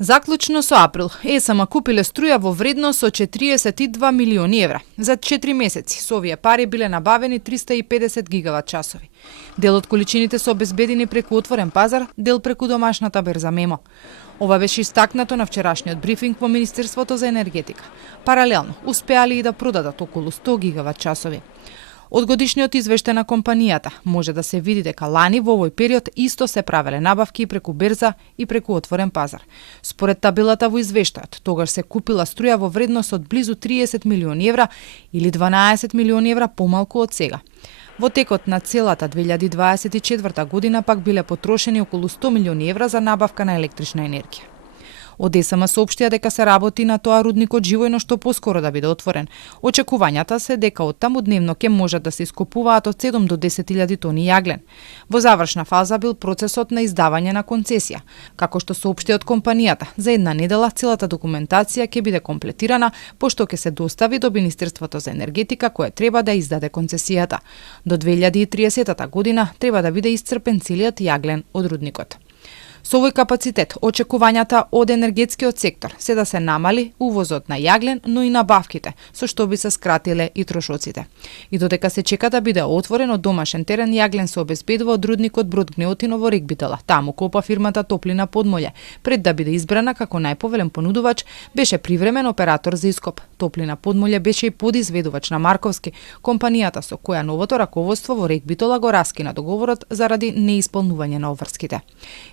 Заклучно со април, ЕСМ купиле струја во вредност од 42 милиони евра. За 4 месеци со овие пари биле набавени 350 гигават часови. Дел од количините се обезбедени преку отворен пазар, дел преку домашната берза Мемо. Ова беше истакнато на вчерашниот брифинг во Министерството за енергетика. Паралелно, успеали и да продадат околу 100 гигават часови. Од годишниот извештај на компанијата може да се види дека лани во овој период исто се правеле набавки и преку берза и преку отворен пазар. Според табелата во извештајот, тогаш се купила струја во вредност од близу 30 милиони евра или 12 милиони евра помалку од сега. Во текот на целата 2024 година пак биле потрошени околу 100 милиони евра за набавка на електрична енергија. Од ЕСМ соопштија дека се работи на тоа рудникот живојно што поскоро да биде отворен. Очекувањата се дека од таму дневно ќе можат да се ископуваат од 7 до 10.000 тони јаглен. Во завршна фаза бил процесот на издавање на концесија. Како што соопшти од компанијата, за една недела целата документација ќе биде комплетирана, пошто ќе се достави до Министерството за енергетика кое треба да издаде концесијата. До 2030 година треба да биде исцрпен целиот јаглен од рудникот. Со овој капацитет, очекувањата од енергетскиот сектор се да се намали увозот на јаглен, но и набавките, со што би се скратиле и трошоците. И додека се чека да биде отворен од домашен терен, јаглен се обезбедува од рудникот Брод Гнеотино во Рекбитола. Таму копа фирмата Топлина Подмолје. Пред да биде избрана како најповелен понудувач, беше привремен оператор за ископ. Топлина Подмолје беше и подизведувач на Марковски, компанијата со која новото раководство во Рекбитола го раскина договорот заради неисполнување на обврските.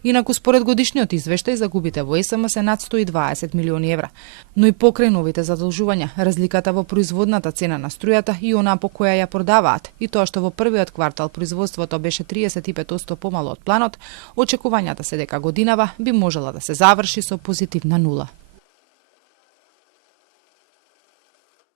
Инаку според годишниот извештај загубите во ЕСМ се над 120 милиони евра. Но и покрај новите задолжувања, разликата во производната цена на струјата и она по која ја продаваат, и тоа што во првиот квартал производството беше 35% помало од планот, очекувањата се дека годинава би можела да се заврши со позитивна нула.